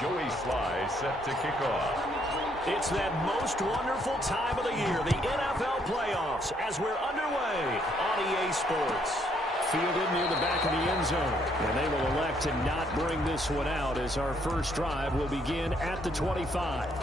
Joey Sly set to kick off. It's that most wonderful time of the year, the NFL playoffs, as we're underway on EA Sports. Fielded near the back of the end zone, and they will elect to not bring this one out as our first drive will begin at the 25.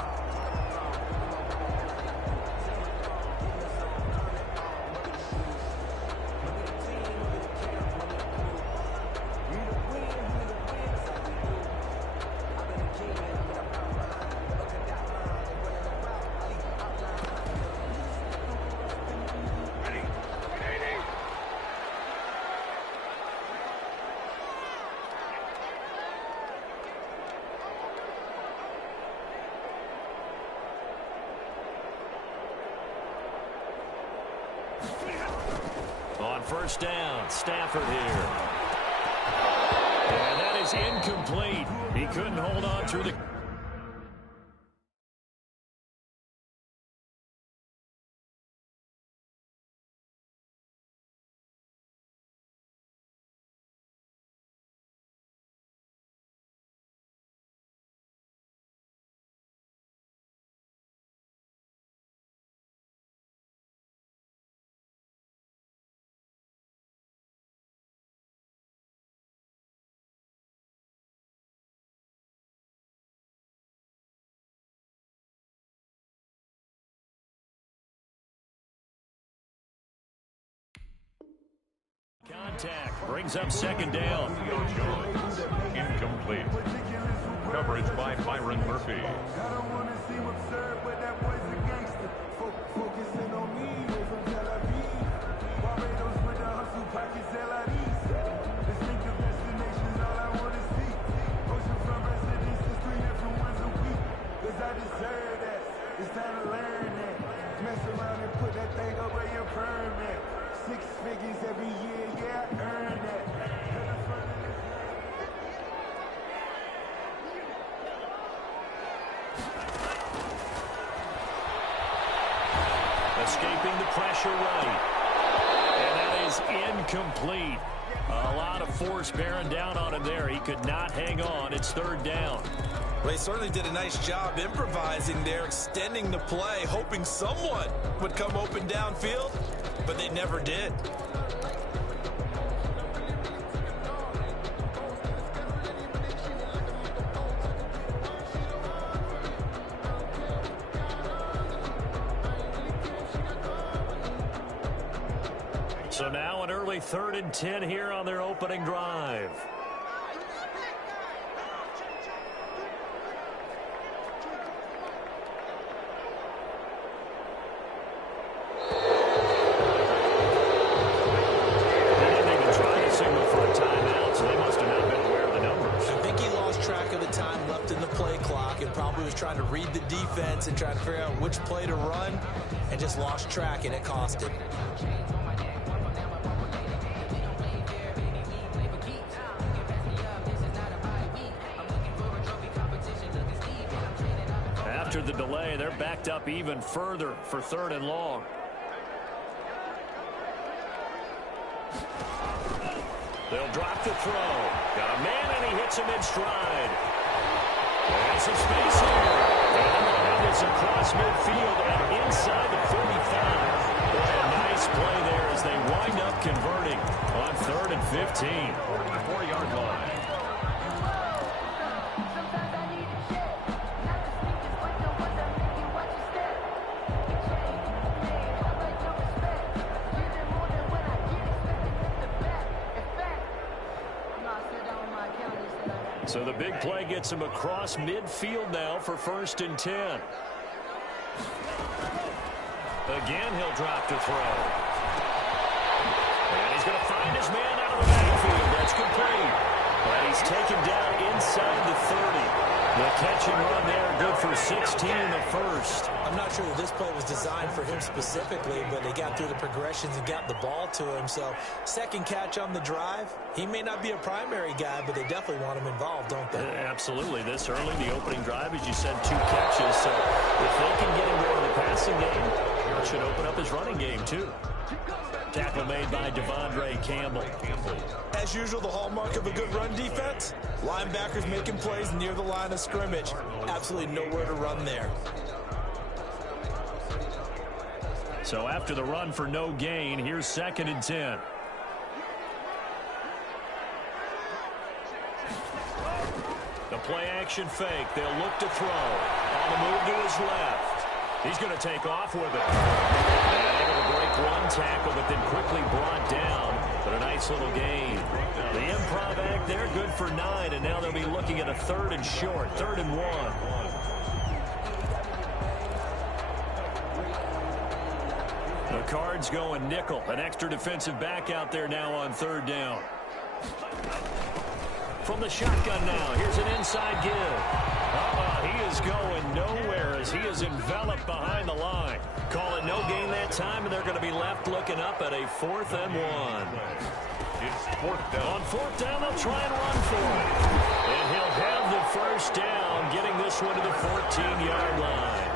On first down, Stafford here. And that is incomplete. He couldn't hold on through the... Contact brings up second down. Jones, incomplete. Coverage by Byron Murphy. I don't want to seem absurd, but that boy's a gangster. Focusing on me, we're from Tel Aviv. Barbados with the hustle, pockets LIDs. Distinctive destinations, all I want to see. Oceanfront residences, 3 different ones a week. Cause I deserve that. It's time to learn that. Mess around and put that thing up where your permit. 6 figures every year, yeah, I earned that. Escaping the pressure right. And that is incomplete. A lot of force bearing down on him there. He could not hang on. It's third down. Well, he certainly did a nice job improvising there, extending the play, hoping someone would come open downfield, but they never did. So now an early 3rd and 10 here on their opening drive. Trying to read the defense and trying to figure out which play to run, and just lost track, and it cost him. After the delay, they're backed up even further for 3rd and long. They'll drop the throw. Got a man, and he hits him in stride. And some space here. And they'll have this across midfield and inside the 45. A nice play there as they wind up converting on 3rd and 15. 4-yard line. So the big play gets him across midfield now for 1st and 10. Again, he'll drop to throw. And he's going to find his man out of the backfield. That's complete. But he's taken down inside the 30. The catch and run there, good for 16 in the first. I'm not sure that this play was designed for him specifically, but they got through the progressions and got the ball to him. So, second catch on the drive. He may not be a primary guy, but they definitely want him involved, don't they? Absolutely. This early, the opening drive, as you said, 2 catches. So, if they can get him going in the passing game, it should open up his running game, too. Tackle made by Devondre Campbell. As usual, the hallmark of a good run defense, linebackers making plays near the line of scrimmage. Absolutely nowhere to run there. So after the run for no gain, here's 2nd and 10. The play action fake. They'll look to throw. On the move to his left. He's going to take off with it. And able to break one tackle, but then quickly brought down. But a nice little gain. The improv act there, good for 9. And now they'll be looking at a 3rd and short. 3rd and 1. The Cards going nickel. An extra defensive back out there now on 3rd down. From the shotgun now, here's an inside give. He is going nowhere as he is enveloped behind the line. Call it no gain that time, and they're going to be left looking up at a 4th and 1. It's 4th down. On 4th down, they'll try and run for it. And he'll have the 1st down, getting this one to the 14-yard line.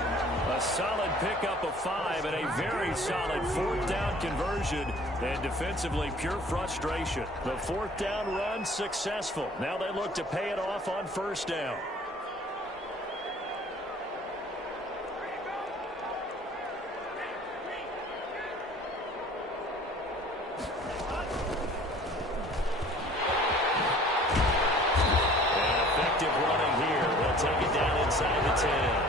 A solid pickup of 5 and a very solid 4th down conversion. And defensively, pure frustration. The 4th down run successful. Now they look to pay it off on 1st down. And effective running here. They'll take it down inside the 10.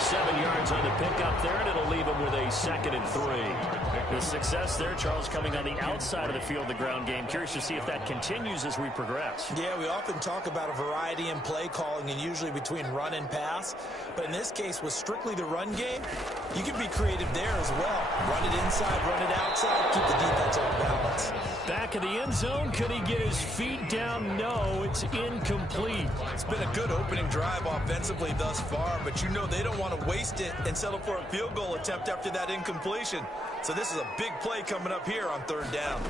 7 yards on the pickup there, and it'll leave them with a 2nd and 3. The success there, Charles, coming on the outside of the field, the ground game. Curious to see if that continues as we progress. Yeah, we often talk about a variety in play calling and usually between run and pass. But in this case, with strictly the run game, you can be creative there as well. Run it inside, run it outside, keep the defense on balance. Back of the end zone, could he get his feet down? No, it's incomplete. It's been a good opening drive offensively thus far, but you know they don't want to waste it and settle for a field goal attempt after that incompletion. So this is a big play coming up here on 3rd down.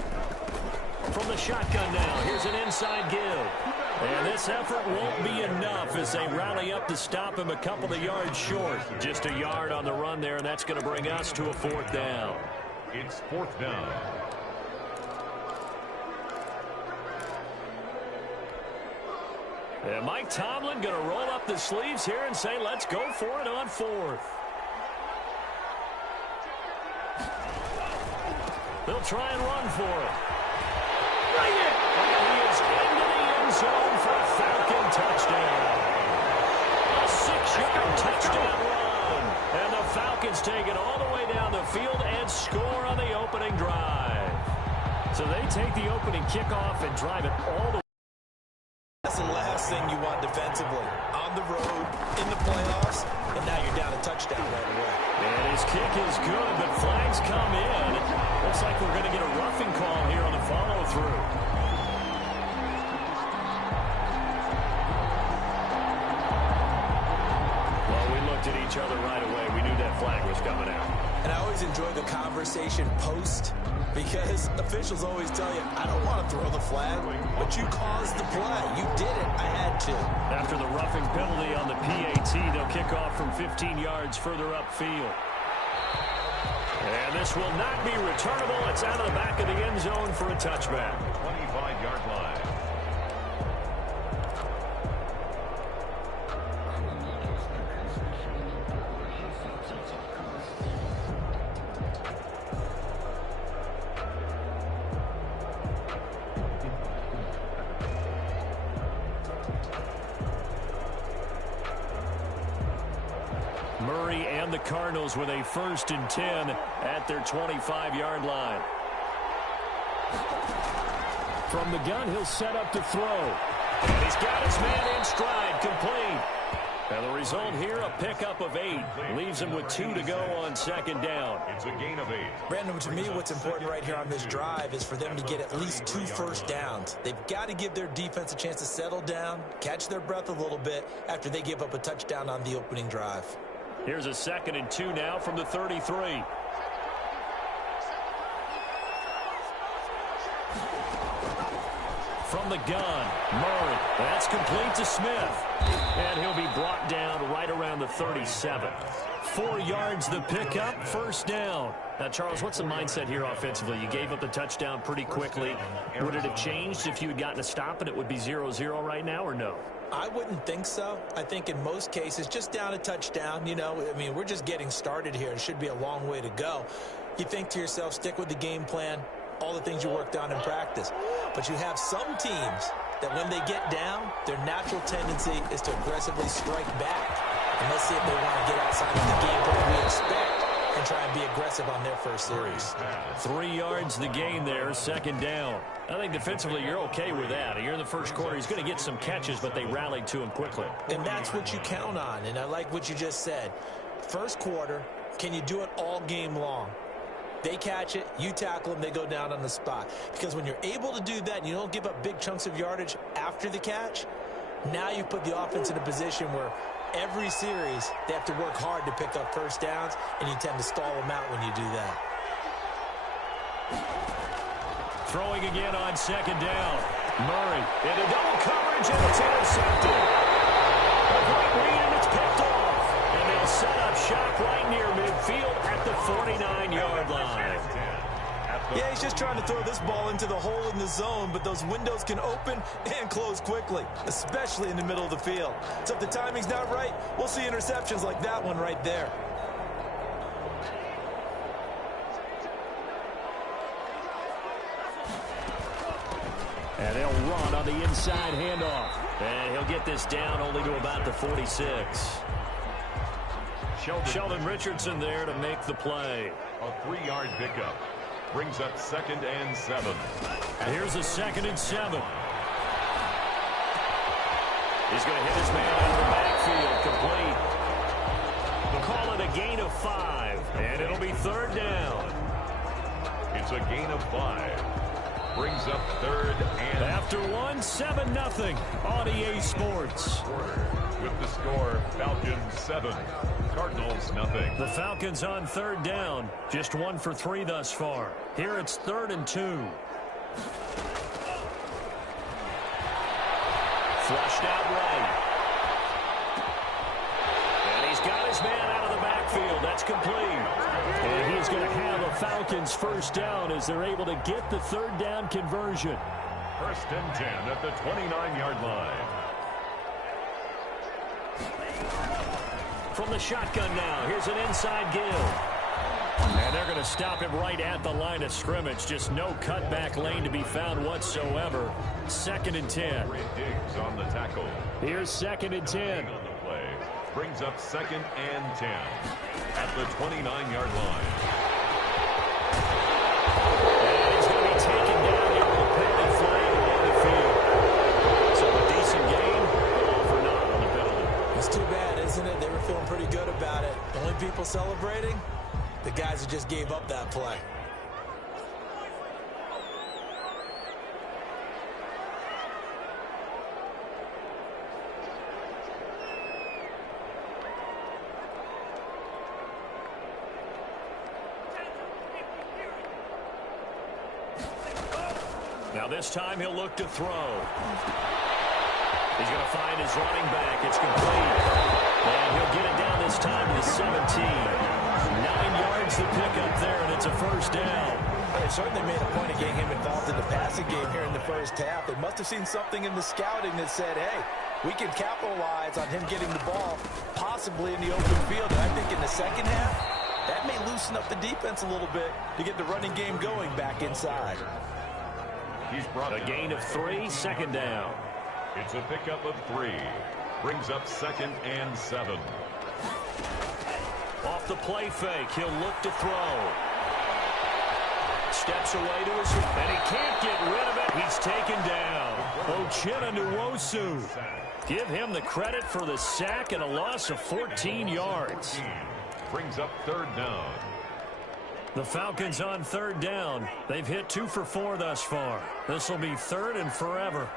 From the shotgun now, here's an inside give. And this effort won't be enough as they rally up to stop him a couple of yards short. Just a yard on the run there, and that's going to bring us to a 4th down. It's 4th down. And Mike Tomlin going to roll up the sleeves here and say, let's go for it on 4th. They'll try and run for it. Bring it! And he is into the end zone for a Falcon touchdown. A 6-yard touchdown run. And the Falcons take it all the way down the field and score on the opening drive. So they take the opening kickoff and drive it all the way. That's the last thing you want defensively. On the road, in the playoffs, and now you're down a touchdown right away. And his kick is good, but flags come in. Looks like we're going to get a roughing call here on the follow-through. Well, we looked at each other right away. We knew that flag was coming out. And I always enjoy the conversation post because officials always tell you, I don't want to throw the flag, but you caused the play. You did it. I had to. After the roughing penalty on the PAT, they'll kick off from 15 yards further upfield. And this will not be returnable. It's out of the back of the end zone for a touchback. 25-yard line. Murray and the Cardinals with a 1st and 10 at their 25-yard line. From the gun, he'll set up to throw. And he's got his man in stride, complete. And the result here, a pickup of 8. Leaves him with 2 to go on 2nd down. It's a gain of 8. Brandon, to me, what's important right here on this drive is for them to get at least 2 first downs. They've got to give their defense a chance to settle down, catch their breath a little bit after they give up a touchdown on the opening drive. Here's a 2nd and 2 now from the 33. From the gun, Murray. That's complete to Smith. And he'll be brought down right around the 37. 4 yards the pickup, first down. Now, Charles, what's the mindset here offensively? You gave up the touchdown pretty quickly. Would it have changed if you had gotten a stop and it would be 0-0 right now, or no? I wouldn't think so. I think in most cases, just down a touchdown, you know, I mean, we're just getting started here. It should be a long way to go. You think to yourself, stick with the game plan, all the things you worked on in practice. But you have some teams that when they get down, their natural tendency is to aggressively strike back. And let's see if they want to get outside of the game plan we expect and try and be aggressive on their first series. 3 yards the gain there, second down. I think defensively you're okay with that. You're in the first quarter. He's going to get some catches, but they rallied to him quickly. And that's what you count on. And I like what you just said. First quarter, can you do it all game long? They catch it, you tackle them, they go down on the spot. Because when you're able to do that and you don't give up big chunks of yardage after the catch, now you put the offense in a position where every series they have to work hard to pick up first downs, and you tend to stall them out when you do that. Throwing again on second down. Murray into double coverage, and it's intercepted. A great read, and it's picked off. And they'll set up shop right near midfield at the 49-yard line. Yeah, he's just trying to throw this ball into the hole in the zone, but those windows can open and close quickly, especially in the middle of the field. So if the timing's not right, we'll see interceptions like that one right there. And they'll run on the inside handoff. And he'll get this down only to about the 46. Sheldon Richardson there to make the play. A 3-yard pickup. Brings up 2nd and 7. And here's a 2nd and 7. He's going to hit his man out of the backfield, complete. We'll call it a gain of 5, and it'll be 3rd down. It's a gain of 5. Brings up 3rd and... After 1, 7-0 on EA Sports. With the score, Falcons 7, Cardinals nothing. The Falcons on 3rd down, just 1 for 3 thus far. Here it's 3rd and 2. Flushed out right. And he's got his man out of the backfield. That's complete. And he's going to have a Falcons first down as they're able to get the 3rd down conversion. 1st and 10 at the 29-yard line. From the shotgun now, here's an inside give. And they're going to stop him right at the line of scrimmage. Just no cutback lane to be found whatsoever. 2nd and 10. Diggs on the tackle. Here's 2nd and 10. On the play. Brings up 2nd and 10 at the 29-yard line. And he's going to be taken down here with a penalty flag on the field. So a decent game, all for naught on the penalty. It's too bad, isn't it? They were feeling pretty good about it. The only people celebrating, the guys who just gave up that play. Now this time he'll look to throw. He's going to find his running back. It's complete. And he'll get it down this time to the 17. 9 yards to pick up there, and it's a first down. They certainly made a point of getting him involved in the passing game here in the first half. They must have seen something in the scouting that said, hey, we can capitalize on him getting the ball, possibly in the open field. And I think in the second half, that may loosen up the defense a little bit to get the running game going back inside. He's brought a gain of 3, 2nd down. It's a pickup of 3. Brings up 2nd and 7. Off the play fake, he'll look to throw. Steps away to his right, and he can't get rid of it. He's taken down. Uchenna Nwosu. Give him the credit for the sack and a loss of 14 yards. Brings up 3rd down. The Falcons on 3rd down. They've hit 2 for 4 thus far. This will be 3rd and forever.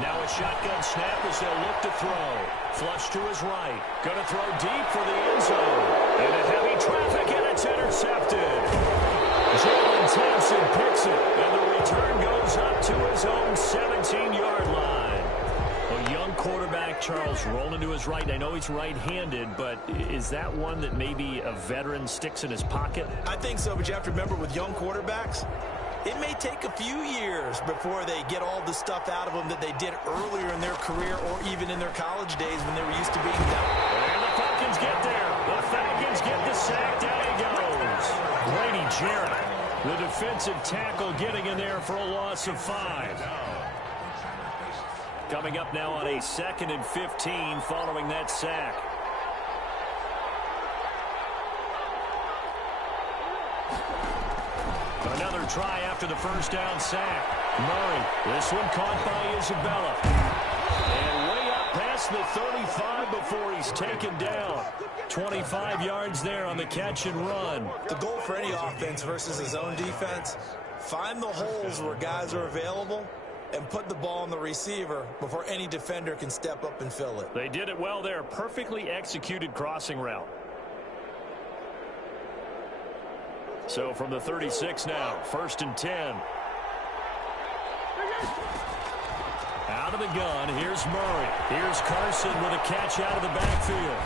Now a shotgun snap as they'll look to throw. Flush to his right. Going to throw deep for the end zone. And a heavy traffic, and it's intercepted. Jalen Thompson picks it, and the return goes up to his own 17-yard line. A young quarterback, Charles, rolling to his right. I know he's right-handed, but is that one that maybe a veteran sticks in his pocket? I think so, but you have to remember with young quarterbacks, it may take a few years before they get all the stuff out of them that they did earlier in their career or even in their college days when they were used to being done. And the Falcons get there. The Falcons get the sack. Down he goes. Grady Jarrett, the defensive tackle, getting in there for a loss of 5. Coming up now on a 2nd and 15 following that sack. Another try after the first down sack. Murray, this one caught by Isabella. And way up past the 35 before he's taken down. 25 yards there on the catch and run. The goal for any offense versus his own defense, find the holes where guys are available and put the ball on the receiver before any defender can step up and fill it. They did it well there. Perfectly executed crossing route. So from the 36 now, 1st and 10. Out of the gun, here's Murray. Here's Carson with a catch out of the backfield.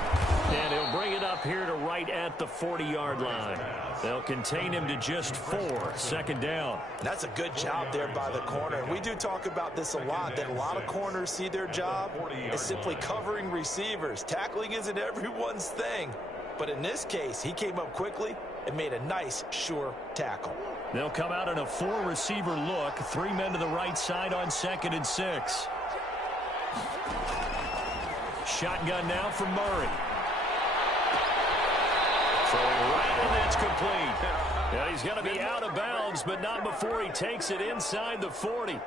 And he'll bring it up here to right at the 40-yard line. They'll contain him to just 4, 2nd down. That's a good job there by the corner. We do talk about this a lot, that a lot of corners see their job as simply covering receivers. Tackling isn't everyone's thing. But in this case, he came up quickly and made a nice, sure tackle. They'll come out in a 4-receiver look. 3 men to the right side on 2nd and 6. Shotgun now for Murray. Throwing right, and that's complete. Yeah, he's going to be out of bounds, but not before he takes it inside the 40.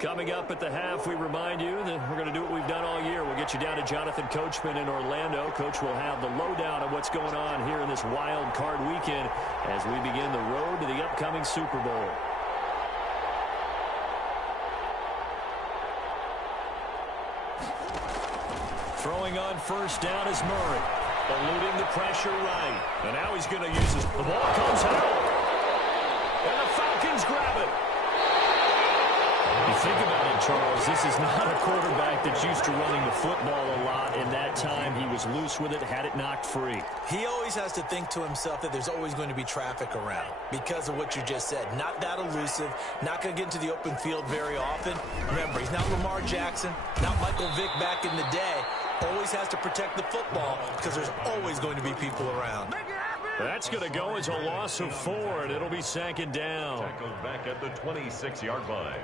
Coming up at the half, we remind you that we're going to do what we've done all year. We'll get you down to Jonathan Coachman in Orlando. Coach will have the lowdown of what's going on here in this wild card weekend as we begin the road to the upcoming Super Bowl. Throwing on 1st down is Murray. Eluding the pressure right. And now he's going to use his... The ball comes out. And the Falcons grab it. You think about it, Charles, this is not a quarterback that's used to running the football a lot, and that time he was loose with it, had it knocked free. He always has to think to himself that there's always going to be traffic around because of what you just said. Not that elusive, not going to get into the open field very often. Remember, he's not Lamar Jackson, not Michael Vick back in the day. Always has to protect the football because there's always going to be people around. That's going to go as a loss of 4, and it'll be 2nd down. Tackled back at the 26-yard line.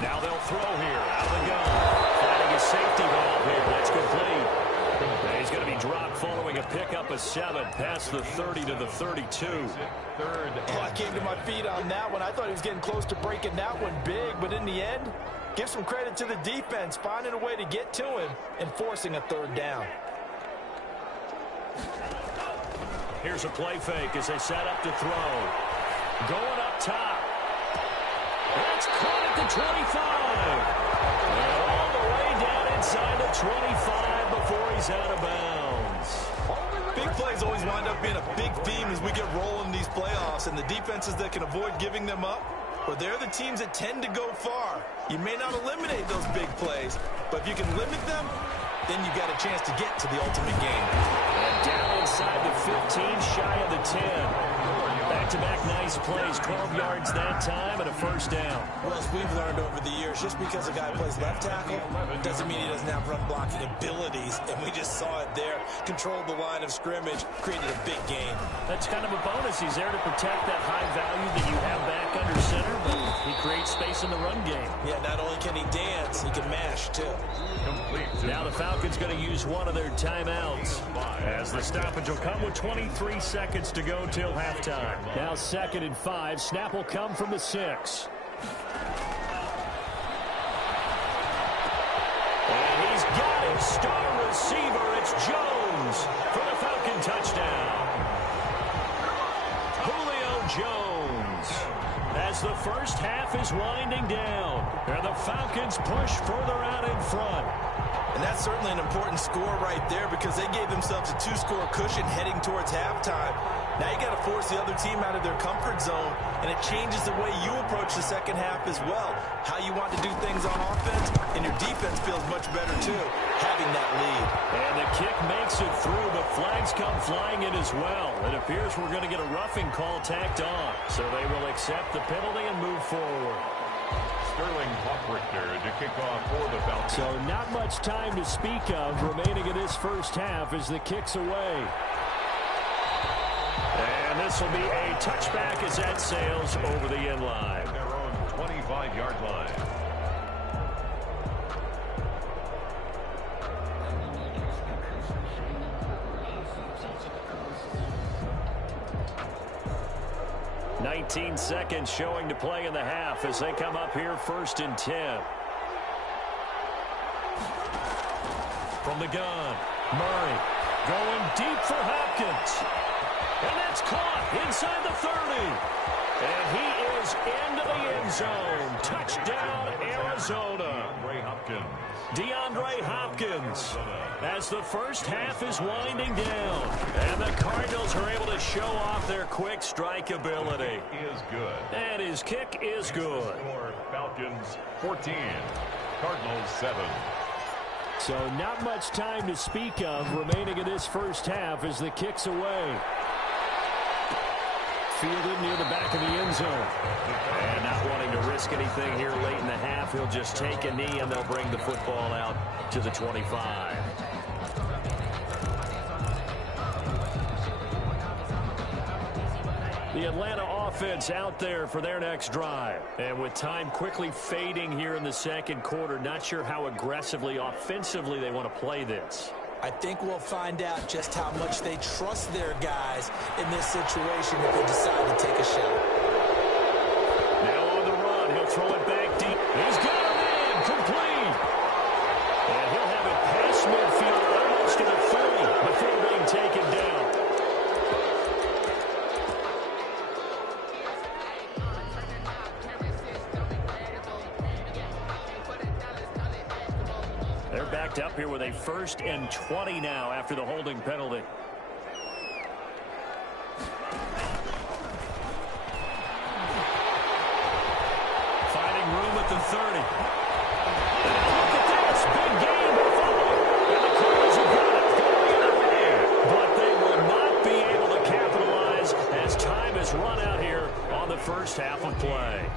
Now they'll throw here out of the gun. Finding a safety valve here. That's complete. And he's going to be dropped following a pickup of 7 past the 30 to the 32. I came to my feet on that one. I thought he was getting close to breaking that one big, but in the end, give some credit to the defense, finding a way to get to him and forcing a 3rd down. Here's a play fake as they set up to throw. Going up top. That's caught at the 25. And all the way down inside the 25 before he's out of bounds. Big plays always wind up being a big theme as we get rolling these playoffs, and the defenses that can avoid giving them up, well, they're the teams that tend to go far. You may not eliminate those big plays, but if you can limit them, then you got a chance to get to the ultimate game. And down inside the 15, shy of the 10. Back-to-back nice plays, 12 yards that time, and a 1st down. Well, as we've learned over the years, just because a guy plays left tackle doesn't mean he doesn't have run-blocking abilities, and we just saw it there. Controlled the line of scrimmage, created a big gain. That's kind of a bonus. He's there to protect that high value that you have back under center, but he creates space in the run game. Yeah, not only can he dance, he can mash, too. Now the Falcons going to use one of their timeouts as the stoppage will come with 23 seconds to go till halftime. Now 2nd and 5. Snap will come from the 6. And he's got it. Star receiver, it's Jones for the Falcon touchdown. Julio Jones. As the first half is winding down, and the Falcons push further out in front. And that's certainly an important score right there because they gave themselves a 2-score cushion heading towards halftime. Now you got to force the other team out of their comfort zone, and it changes the way you approach the second half as well. How you want to do things on offense, and your defense feels much better too, having that lead. And the kick makes it through, but flags come flying in as well. It appears we're going to get a roughing call tacked on, so they will accept the penalty and move forward. Sterling Hockrichter to kick off for the Falcons. So not much time to speak of remaining in this first half as the kick's away. And this will be a touchback as that sails over the end line. Their own 25-yard line. $19 seconds showing to play in the half as they come up here 1st and 10. From the gun, Murray going deep for Hopkins. And that's caught inside the 30. And he is into the end zone. Touchdown, Arizona. DeAndre Hopkins. As the first half is winding down. And the Cardinals are able to show off their quick strike ability. Is good. And his kick is good. Falcons 14, Cardinals 7. So not much time to speak of remaining in this first half as the kick's away. Fielded near the back of the end zone. And not wanting to risk anything here late in the half, he'll just take a knee and they'll bring the football out to the 25. The Atlanta offense out there for their next drive. And with time quickly fading here in the second quarter, not sure how aggressively, offensively they want to play this. I think we'll find out just how much they trust their guys in this situation if they decide to take a shot. Now on the run, he'll throw it back deep. He's got it in, complete. And he'll have it past midfield almost to the 30 before being taken down. They're backed up here with a 1st and 20 now after the holding penalty. Finding room at the 30. And look at this. Big game. And the Cardinals have got it going in there. But they will not be able to capitalize as time has run out here on the first half of play.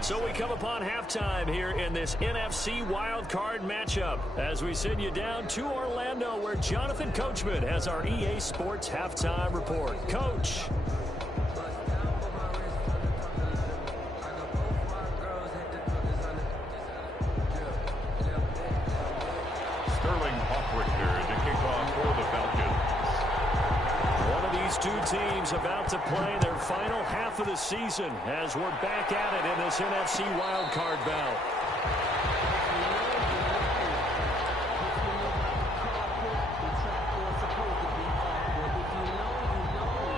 So we come upon halftime here in this NFC wildcard matchup as we send you down to Orlando where Jonathan Coachman has our EA Sports halftime report. Coach. Sterling Hockrichter to kick off for the Falcons. One of these two teams about to play their final half of the season as we're back at it in this NFC wildcard bout.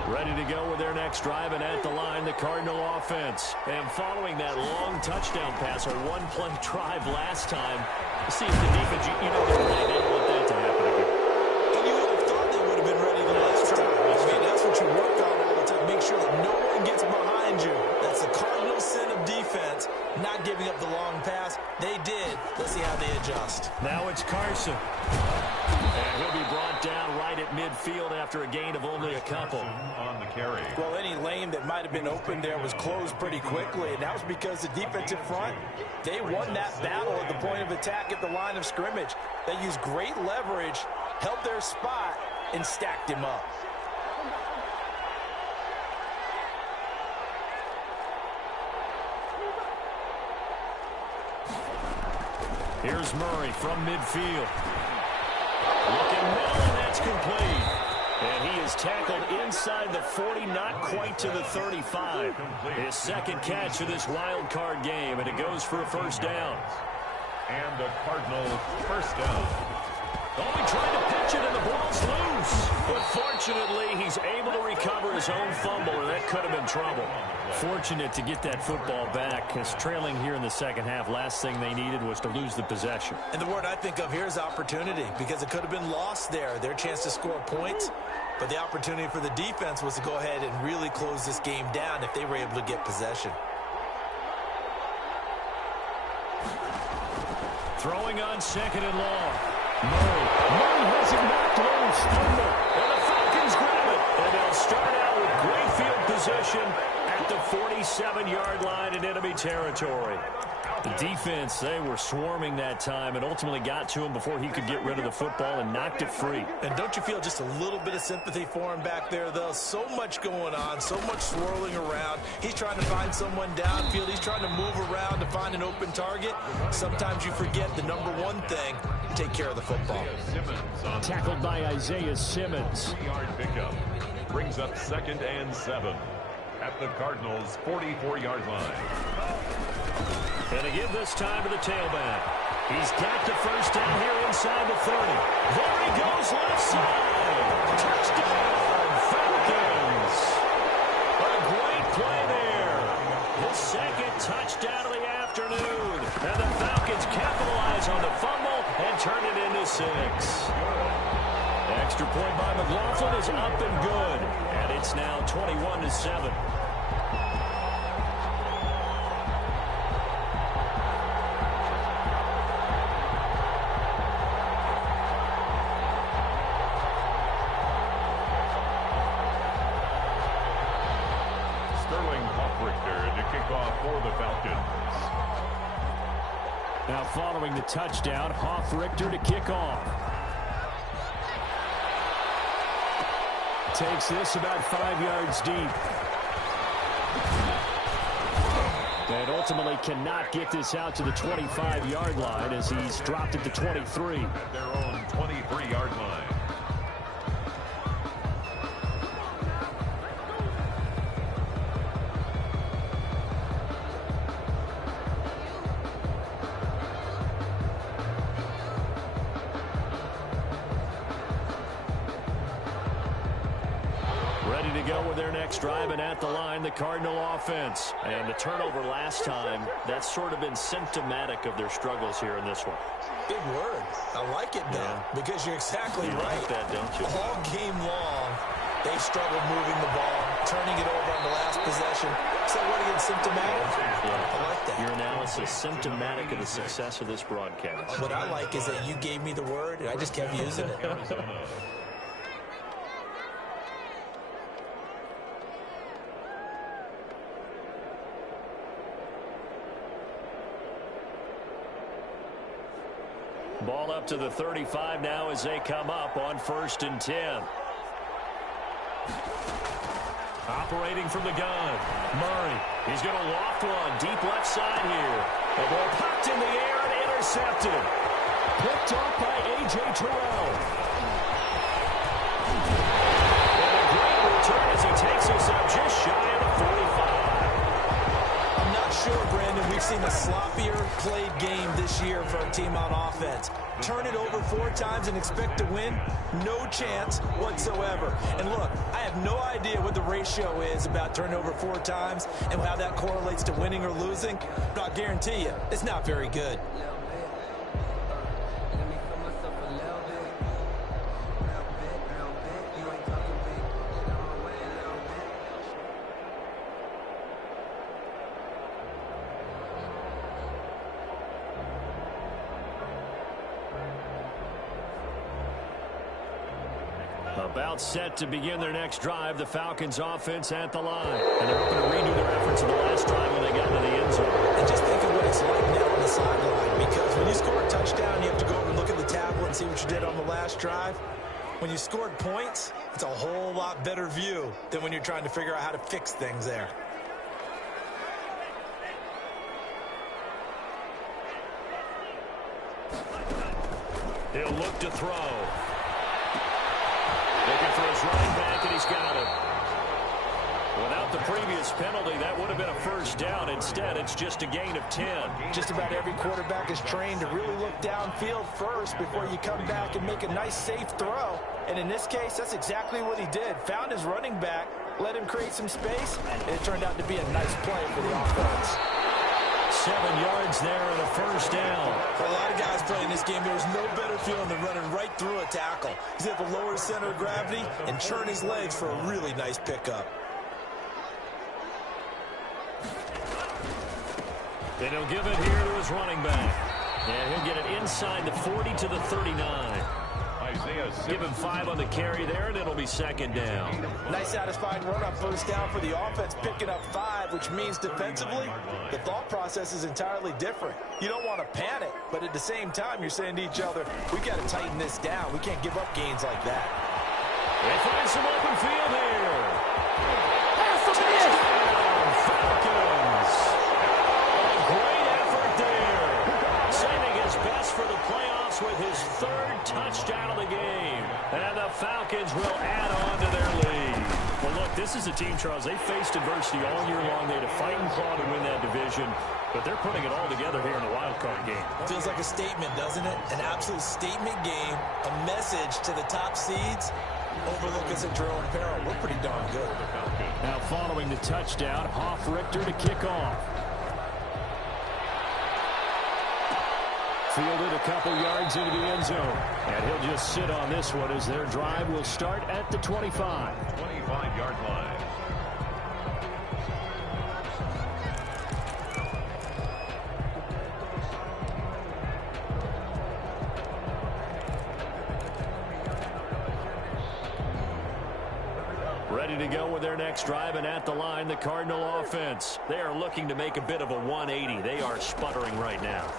Ready to go with their next drive, and at the line, the Cardinal offense. And following that long touchdown pass, a one-play drive last time, it seems the defense, you know they're ready. They don't want that to happen again. And you would have thought they would have been ready the last time. I mean, that's what you work on all the time. Make sure that no one gets behind you. That's the cardinal sin of defense, not giving up the long pass. They did. Let's see how they adjust. Now it's Carson. And he'll be brought down right at midfield after a gain of only a couple. On the carry. Well, any lane that might have been open there was closed pretty quickly, and that was because the defensive front, they won that battle at the point of attack at the line of scrimmage. They used great leverage, held their spot, and stacked him up. Here's Murray from midfield. Looking middle, and that's complete. And he is tackled inside the 40, not quite to the 35. His second catch of this wild card game, and it goes for a first down. And the Cardinals first down. Oh, he tried to pitch it, and the ball's loose. But fortunately, he's able to recover his own fumble, or that could have been trouble. Fortunate to get that football back, because trailing here in the second half, last thing they needed was to lose the possession. And the word I think of here is opportunity, because it could have been lost there, their chance to score points. But the opportunity for the defense was to go ahead and really close this game down if they were able to get possession. Throwing on second and long. Murray has it knocked loose. Fumble. And the Falcons grab it. And they'll start out with great field position at the 47-yard line in enemy territory. The defense, they were swarming that time and ultimately got to him before he could get rid of the football and knocked it free. And don't you feel just a little bit of sympathy for him back there, though? So much going on, so much swirling around. He's trying to find someone downfield. He's trying to move around to find an open target. Sometimes you forget the number one thing, take care of the football. Tackled by Isaiah Simmons. 3-yard pickup. Brings up 2nd and 7 at the Cardinals' 44-yard line. And to give this time to the tailback. He's got the first down here inside the 30. There he goes left side. Touchdown, Falcons. A great play there. The second touchdown of the afternoon. And the Falcons capitalize on the fumble and turn it into 6. Extra point by McLaughlin is up and good. And it's now 21-7. Now following the touchdown, Hoff-Richter to kick off. Takes this about 5 yards deep. And ultimately cannot get this out to the 25-yard line as he's dropped it to 23. Their own 23-yard line. Driving at the line, the Cardinal offense. And the turnover last time, that's sort of been symptomatic of their struggles here in this one. Big word. I like it, though, because you're exactly right. You like that, don't you? All game long, they struggled moving the ball, turning it over on the last possession. So what again, symptomatic? Yeah. I like that. Your analysis, symptomatic of the success of this broadcast. What I like is that you gave me the word, and I just kept using it. Ball up to the 35 now as they come up on 1st and 10. Operating from the gun. Murray. He's going to loft one deep left side here. The ball popped in the air and intercepted. Picked off by A.J. Terrell. And a great return as he takes us up just shy of the 45. I'm not sure, Brandon, we've seen a sloppier played game this year for our team on offense. Turn it over 4 times and expect to win? No chance whatsoever. And look, I have no idea what the ratio is about turning over 4 times and how that correlates to winning or losing. But I'll guarantee you, it's not very good. About set to begin their next drive, the Falcons offense at the line. And they're hoping to redo their efforts in the last drive when they got into the end zone. And just think of what it's like now on the sideline, because when you score a touchdown, you have to go over and look at the tablet and see what you did on the last drive. When you scored points, it's a whole lot better view than when you're trying to figure out how to fix things there. He'll look to throw. Looking for his running back, and he's got it. Without the previous penalty, that would have been a first down. Instead, it's just a gain of 10. Just about every quarterback is trained to really look downfield first before you come back and make a nice, safe throw. And in this case, that's exactly what he did. Found his running back, let him create some space, and it turned out to be a nice play for the offense. 7 yards there and a first down. For a lot of guys playing this game, there's no better feeling than running right through a tackle. He's able to lower his center of gravity and churn his legs for a really nice pickup. And he'll give it here to his running back. And he'll get it inside the 40 to the 39. Give him 5 on the carry there, and it'll be second down. Nice satisfying run on first down for the offense, picking up 5, which means defensively, the thought process is entirely different. You don't want to panic, but at the same time, you're saying to each other, we got to tighten this down. We can't give up gains like that. They find some open field here. Touchdown, Falcons. A great effort there. Saving his best for the playoffs with his 3rd touchdown of the game. And the Falcons will add on to their lead. Well, look, this is a team, Charles, they faced adversity all year long. They had to fight and claw to win that division, but they're putting it all together here in the wild card game. Feels like a statement, doesn't it? An absolute statement game, a message to the top seeds. Overlook us at your own peril. We're pretty darn good. Now following the touchdown, Hoff-Richter to kick off. Fielded a couple yards into the end zone. And he'll just sit on this one as their drive will start at the 25. 25-yard line. Ready to go with their next drive, and at the line, the Cardinal offense. They are looking to make a bit of a 180. They are sputtering right now.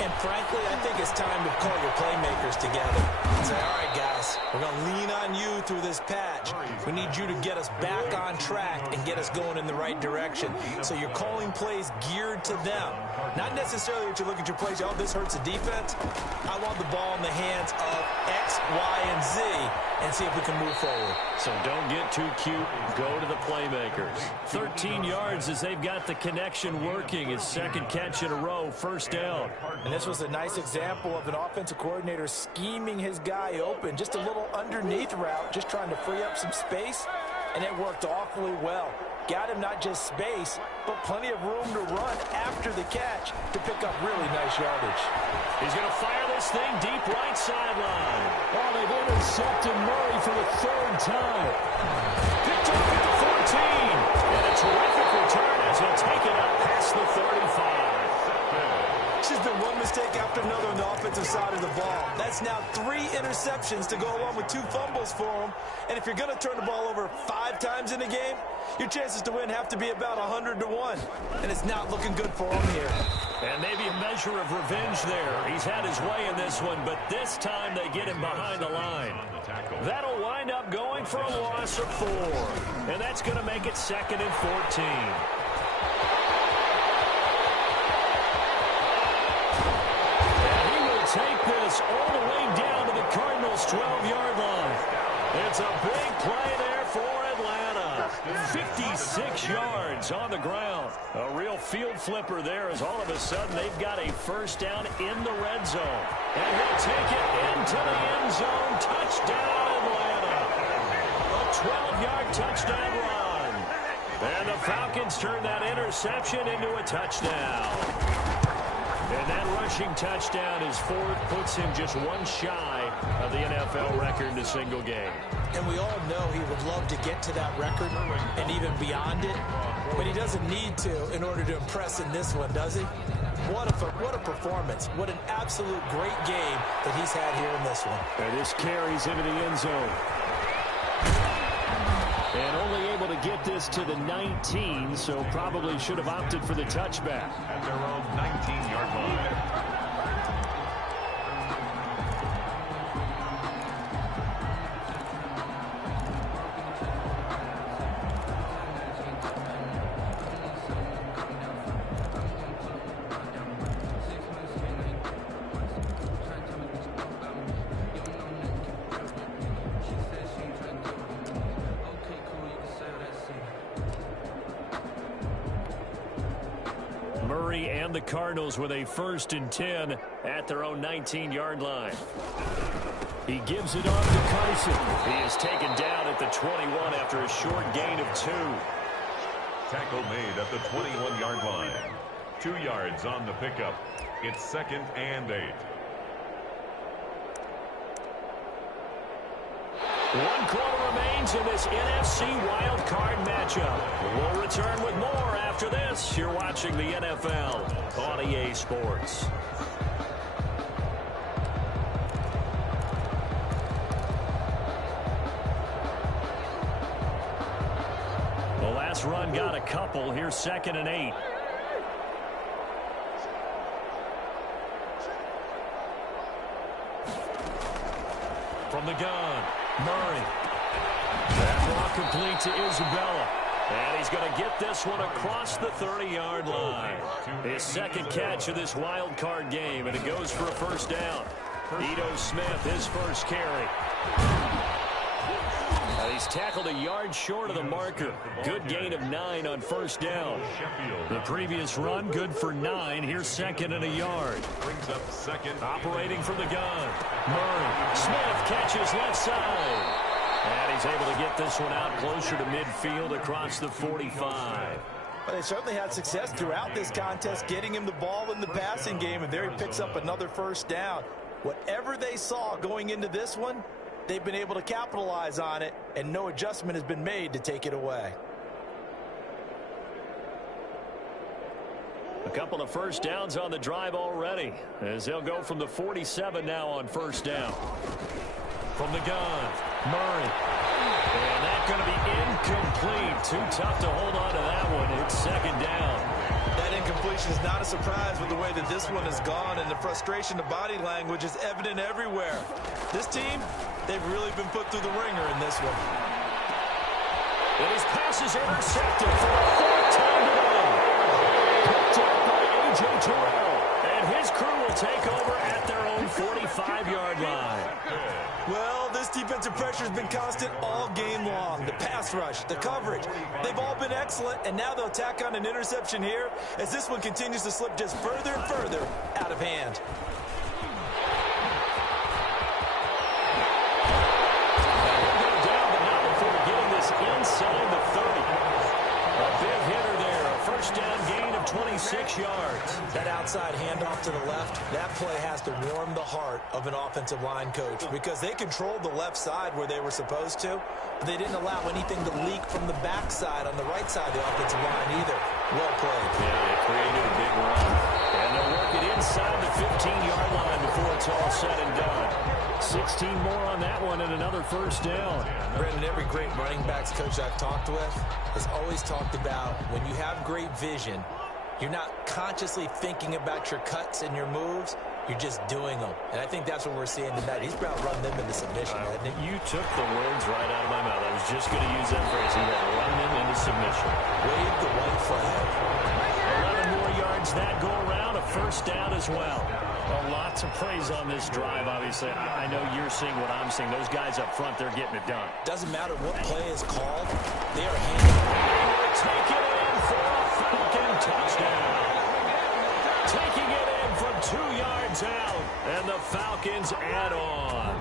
And frankly, I think it's time to call your playmakers together and say, all right, guys, we're going to lean on you through this patch. We need you to get us back on track and get us going in the right direction. So you're calling plays geared to them. Not necessarily that you look at your plays, oh, this hurts the defense. I want the ball in the hands of X, Y, and Z and see if we can move forward. So don't get too cute. Go to the playmakers. 13 yards as they've got the connection working. His 2nd catch in a row, first down. And this was a nice example of an offensive coordinator scheming his guy open. Just a little underneath route, just trying to free up some space, and it worked awfully well. Got him not just space, but plenty of room to run after the catch to pick up really nice yardage. He's going to fire this thing deep right sideline. Oh, they've intercepted Murray for the 3rd time. Picked off at the 14. And a terrific return as he'll take it up past the 35. There's been one mistake after another on the offensive side of the ball. That's now 3 interceptions to go along with 2 fumbles for him. And if you're going to turn the ball over 5 times in a game, your chances to win have to be about 100 to 1. And it's not looking good for him here. And maybe a measure of revenge there. He's had his way in this one, but this time they get him behind the line. That'll wind up going for a loss of 4. And that's going to make it 2nd and 14. Take this all the way down to the Cardinals' 12-yard line. It's a big play there for Atlanta. 56 yards on the ground. A real field flipper there as all of a sudden they've got a first down in the red zone. And he'll take it into the end zone. Touchdown, Atlanta. A 12-yard touchdown run. And the Falcons turn that interception into a touchdown. And that rushing touchdown is 4th, puts him just 1 shy of the NFL record in a single game. And we all know he would love to get to that record and even beyond it, but he doesn't need to in order to impress in this one, does he? What a performance. What an absolute great game that he's had here in this one. And this carries into the end zone. And only able to get this to the 19, so probably should have opted for the touchback. At their own 19-yard line. And the Cardinals with a 1st and 10 at their own 19-yard line. He gives it off to Carson. He is taken down at the 21 after a short gain of 2. Tackle made at the 21-yard line. 2 yards on the pickup. It's 2nd and 8. 1 quarter remains in this NFC wildcard matchup. We'll return with more after this. You're watching the NFL on EA Sports. The last run got a couple. Here's 2nd and 8. From the gun, Murray. That ball complete to Isabella. And he's going to get this one across the 30-yard line. His 2nd catch of this wild card game, and it goes for a 1st down. Ito Smith, his 1st carry. He's tackled a yard short of the marker. Good gain of 9 on 1st down. The previous run, good for 9. Here's 2nd and a yard. Brings up 2nd. Operating from the gun. Murray. Smith catches left side. And he's able to get this one out closer to midfield across the 45. But they certainly had success throughout this contest, getting him the ball in the passing game, and there he picks up another 1st down. Whatever they saw going into this one, they've been able to capitalize on it, and no adjustment has been made to take it away. A couple of 1st downs on the drive already, as they'll go from the 47 now on 1st down. From the gun, Murray. And that's going to be incomplete. Too tough to hold on to that one. It's 2nd down. That incompletion is not a surprise with the way that this one has gone, and the frustration of body language is evident everywhere. This team, they've really been put through the ringer in this one. And his pass is intercepted for the 4th time today. Picked up by A.J. Terrell. And his crew will take over at their own 45-yard line. Well, this defensive pressure has been constant all game long. The pass rush, the coverage, they've all been excellent, and now they'll tack on an interception here as this one continues to slip just further and further out of hand. Down, but not before getting this inside the 30. A big hitter there, a 1st down gain of 26 yards. That outside handoff to the left, that play has to warm the heart of an offensive line coach because they controlled the left side where they were supposed to, but they didn't allow anything to leak from the backside on the right side of the offensive line either. Well played. Yeah, they created a big run. And they'll work it inside the 15-yard line before it's all said and done. 16 more on that one and another 1st down. Brandon, every great running backs coach I've talked with has always talked about when you have great vision, you're not consciously thinking about your cuts and your moves. You're just doing them. And I think that's what we're seeing tonight. He's about running them into submission, hasn't he? You took the words right out of my mouth. I was just going to use that phrase. He had run them into submission. Wave the white flag. 11 more yards that go around. A 1st down as well. Well, lots of praise on this drive, obviously. I know you're seeing what I'm seeing. Those guys up front, they're getting it done. Doesn't matter what play is called. They are handling. Take it in for a Falcon touchdown. Taking it in from 2 yards out, and the Falcons add on.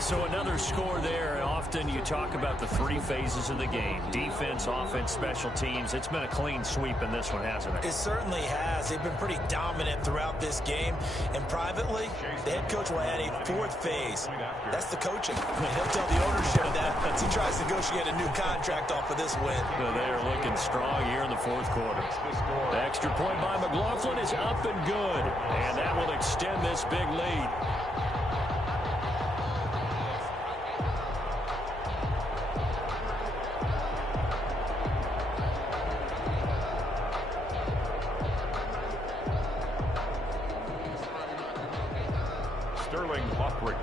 So another score there. Often you talk about the 3 phases of the game. Defense, offense, special teams. It's been a clean sweep in this one, hasn't it? It certainly has. They've been pretty dominant throughout this game. And privately, the head coach will add a 4th phase. That's the coaching. And he'll tell the ownership that as he tries to negotiate a new contract off of this win. So they are looking strong here in the 4th quarter. The extra point by McLaughlin is up and good. And that will extend this big lead.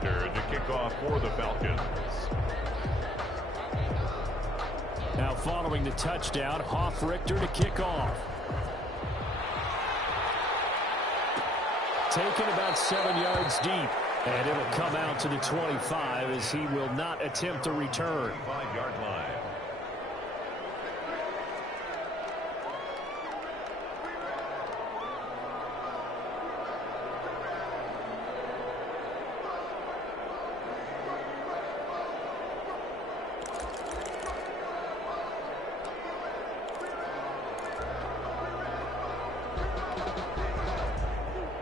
To kick off for the Falcons. Now following the touchdown, Hoff-Richter to kick off. Taken about 7 yards deep. And it'll come out to the 25 as he will not attempt a return. 5-yard line.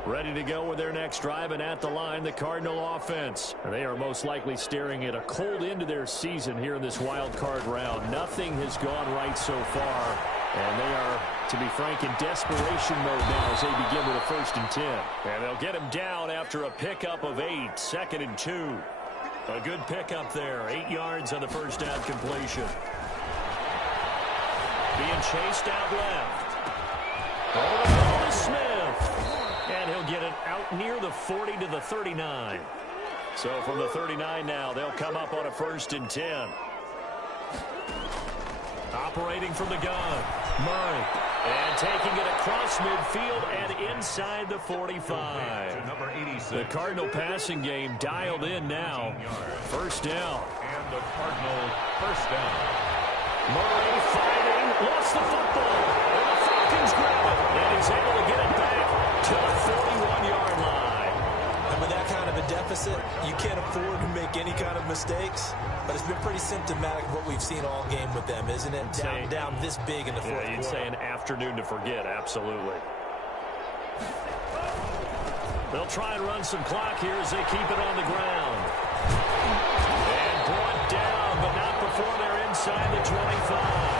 Ready to go with their next drive, and at the line, the Cardinal offense. They are most likely staring at a cold end to their season here in this wild card round. Nothing has gone right so far, and they are, to be frank, in desperation mode now as they begin with a 1st and 10. And they'll get him down after a pickup of 8, 2nd and 2. A good pickup there, 8 yards on the first down completion. Being chased out left. Over the ball to Smith. And he'll get it out near the 40 to the 39. So from the 39 now, they'll come up on a 1st and 10. Operating from the gun, Murray. And taking it across midfield and inside the 45. Number 86. The Cardinal passing game dialed in now. 1st down. And the Cardinal 1st down. Murray fighting, lost the football. And the Falcons grab it. And he's able to get it back to the 41-yard line. And with that kind of a deficit, you can't afford to make any kind of mistakes. But it's been pretty symptomatic of what we've seen all game with them, isn't it? Down this big in the fourth quarter. You'd say an afternoon to forget, absolutely. They'll try and run some clock here as they keep it on the ground. And brought down, but not before they're inside the 25.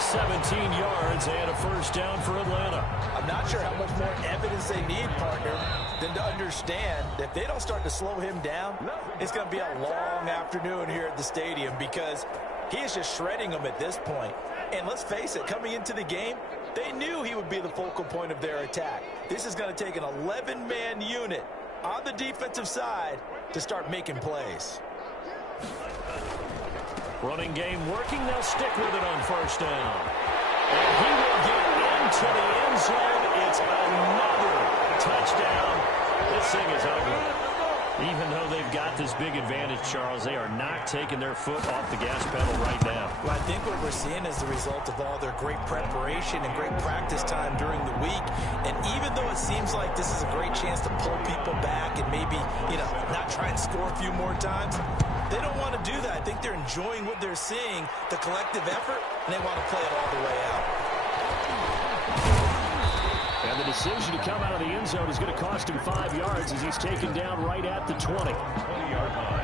17 yards and a 1st down for Atlanta. I'm not sure how much more evidence they need, partner, than to understand that if they don't start to slow him down, it's going to be a long afternoon here at the stadium because he is just shredding them at this point. And let's face it, coming into the game, they knew he would be the focal point of their attack. This is going to take an 11-man unit on the defensive side to start making plays. Running game working. They'll stick with it on 1st down. And he will get into the end zone. It's another touchdown. This thing is over. Even though they've got this big advantage, Charles, they are not taking their foot off the gas pedal right now. Well, I think what we're seeing is the result of all their great preparation and great practice time during the week. And even though it seems like this is a great chance to pull people back and maybe, not try and score a few more times, they don't want to do that. I think they're enjoying what they're seeing, the collective effort, and they want to play it all the way out. And the decision to come out of the end zone is going to cost him 5 yards as he's taken down right at the 20. 20-yard line.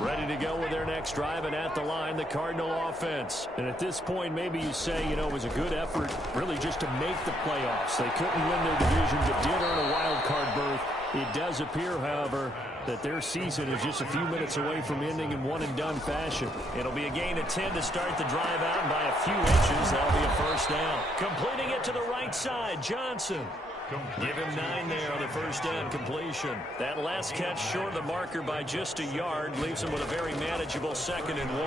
Ready to go with their next drive, and at the line, the Cardinal offense. And at this point, maybe you say, it was a good effort really just to make the playoffs. They couldn't win their division, but did earn a wild card berth. It does appear, however, that their season is just a few minutes away from ending in one-and-done fashion. It'll be a gain of 10 to start the drive out, and by a few inches, that'll be a 1st down. Completing it to the right side, Johnson. Give him 9 there on the 1st down completion. That last catch short of the marker by just a yard leaves him with a very manageable 2nd and 1.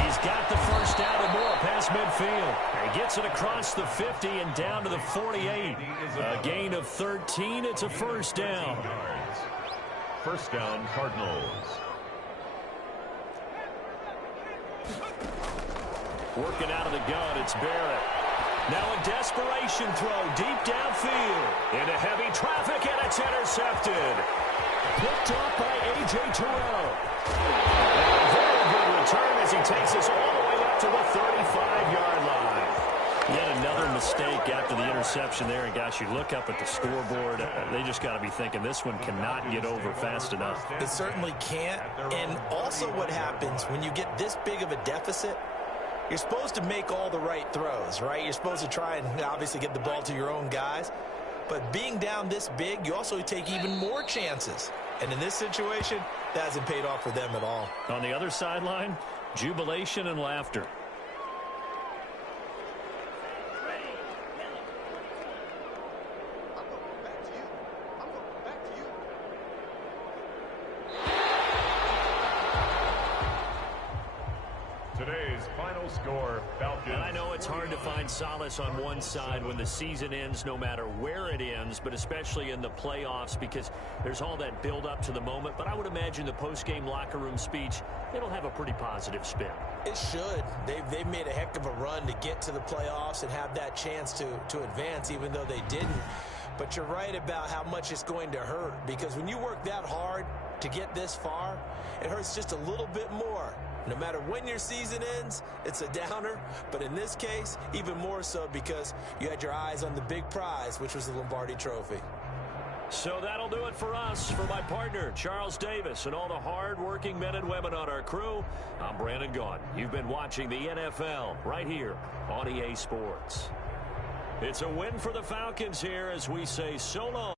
He's got the 1st down and more past midfield. He gets it across the 50 and down to the 48. A gain of 13. It's a 1st down. 1st down, Cardinals. Working out of the gun, it's Barrett. Now a desperation throw deep downfield. Into heavy traffic, and it's intercepted. Picked up by A.J. Terrell. And a very good return as he takes us all the way up to the 35-yard line. Yet another mistake after the interception there. And, gosh, you look up at the scoreboard, they just got to be thinking this one cannot get over fast enough. It certainly can't. And also what happens when you get this big of a deficit, you're supposed to make all the right throws, right? You're supposed to try and obviously get the ball to your own guys. But being down this big, you also take even more chances. And in this situation, that hasn't paid off for them at all. On the other sideline, jubilation and laughter. Today's final score, Falcons. And I know it's hard to find solace on one side when the season ends, no matter where it ends, but especially in the playoffs because there's all that build up to the moment. But I would imagine the post-game locker room speech, it'll have a pretty positive spin. It should. They've made a heck of a run to get to the playoffs and have that chance to advance, even though they didn't. But you're right about how much it's going to hurt because when you work that hard to get this far, it hurts just a little bit more No matter when your season ends, it's a downer. But in this case, even more so because you had your eyes on the big prize, which was the Lombardi Trophy. So that'll do it for us. For my partner, Charles Davis, and all the hard-working men and women on our crew, I'm Brandon Gaudin. You've been watching the NFL right here on EA Sports. It's a win for the Falcons here as we say so long.